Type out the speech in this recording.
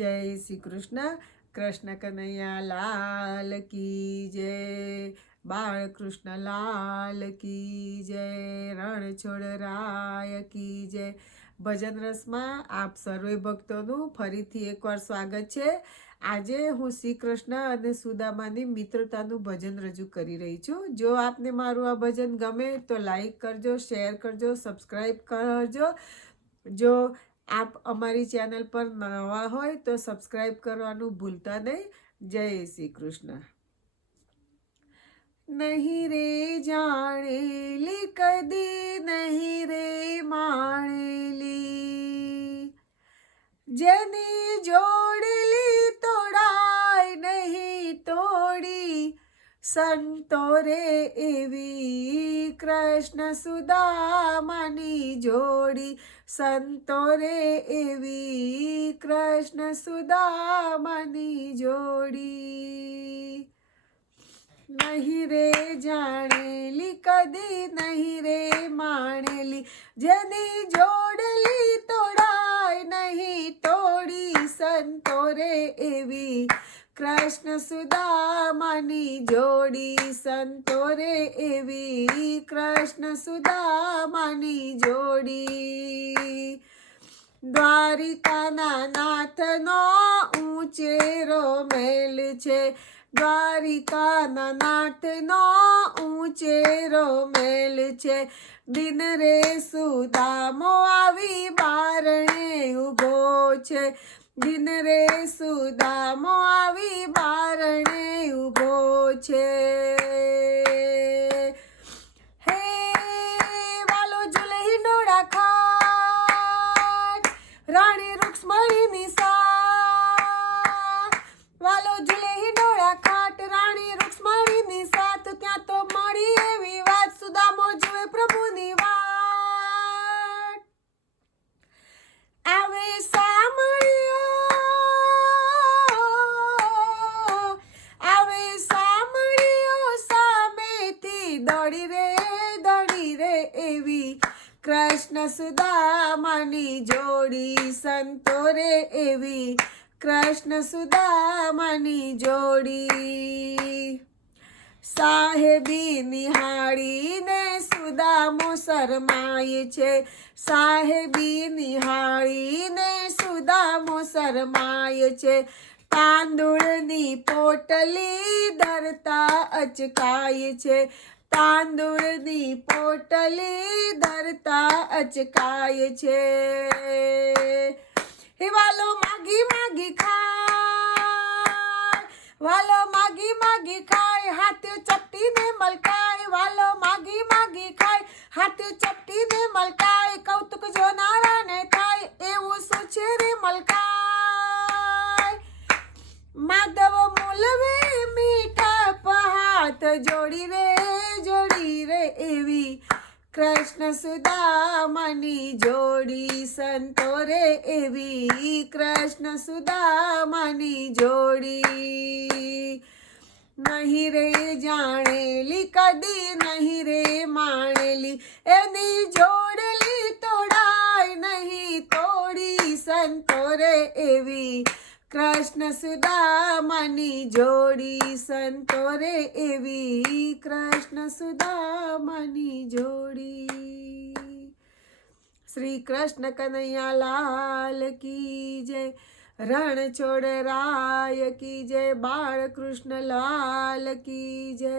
જય શ્રી કૃષ્ણ. કૃષ્ણ કનૈયા લાલ કી જય. બાળકૃષ્ણ લાલ કી જય. રણછોડ રાય કી જય. ભજન રસમાં આપ સર્વે ભક્તોનું ફરીથી એકવાર સ્વાગત છે. આજે હું શ્રી કૃષ્ણ અને સુદામાની મિત્રતાનું ભજન રજૂ કરી રહી છું. જો આપને મારું આ ભજન ગમે તો લાઈક કરજો, શેર કરજો, સબસ્ક્રાઈબ કરજો. જો આપ અમારી ચેનલ પર નવા હોય તો સબસ્ક્રાઈબ કરવાનું ભૂલતા નહીં. જય શ્રી કૃષ્ણ. નહીં રે જાણેલી કદી નહીં રે માણેલી, જેની જોડલી તોડાય નહીં તોડી, સંતો રે એવી કૃષ્ણ સુદામાની જોડી. સંતો રે એવી કૃષ્ણ સુદામાની જોડી. નહીં રે જાણેલી કદી નહીં રે માણેલી, જેની જોડલી તોડાય નહીં તોડી, સંતો રે એવી કૃષ્ણ સુદામાની જોડી. સંતો રે એવી કૃષ્ણ સુદામાની જોડી. દ્વારિકાના નાથનો ઊંચેરો મહેલ છે, દ્વારિકાના નાથનો ઊંચેરો મહેલ છે. દિન રે સુદામો આવી બારણે ઊભો છે, દિન રે સુદામો આવી બારણે ઊભો છે. હે વાલો ઝૂલે હિંડોળા ખાટ, રાણી રૂક્ષ્મણીની સાથ. વાલો ઝૂલે હિંડોળા ખાટ, રાણી રૂક્ષ્મણીની સાથ. ત્યાં તો મળી એવી વાત, સુદામો જુએ પ્રભુની વાટ. આવે દોડી રે એવી કૃષ્ણ સુદામાની જોડી. સંતો રે એવી કૃષ્ણ સુદામાની જોડી. સાહેબી નિહાળીને સુદામો શરમાય છે, સાહેબી નિહાળીને સુદામો શરમાય છે. તાંદુળની પોટલી ધરતા અચકાય છે, તાંદુળની પોટલી ધરતા અચકાય છે. હે વાલો માગી માગી ખાય, વાલો માગી માગી ખાય, હાથે ચપટીને મલકાય. વાલો માગી માગી ખાય, હાથે ચપટીને મલકાય. કૌતુક જોનારાને થાય, એવું શું છે રે મલકાય. માધવ મૂલવે મીઠા હાથ જોડી રે એવી કૃષ્ણ સુદામાની જોડી. સંતો રે એવી કૃષ્ણ સુદામાની જોડી. નહીં રે જાણેલી કદી નહીં રે માણેલી, એની જોડલી તોડાય નહીં તોડી. સંતો રે એવી કૃષ્ણ સુદામાની જોડી. સંતો રે એવી કૃષ્ણ સુદામાની જોડી. શ્રી કૃષ્ણ કનૈયા લાલ કી જય. રણછોડ રાય કી જય. બાળકૃષ્ણ લાલ કી જય.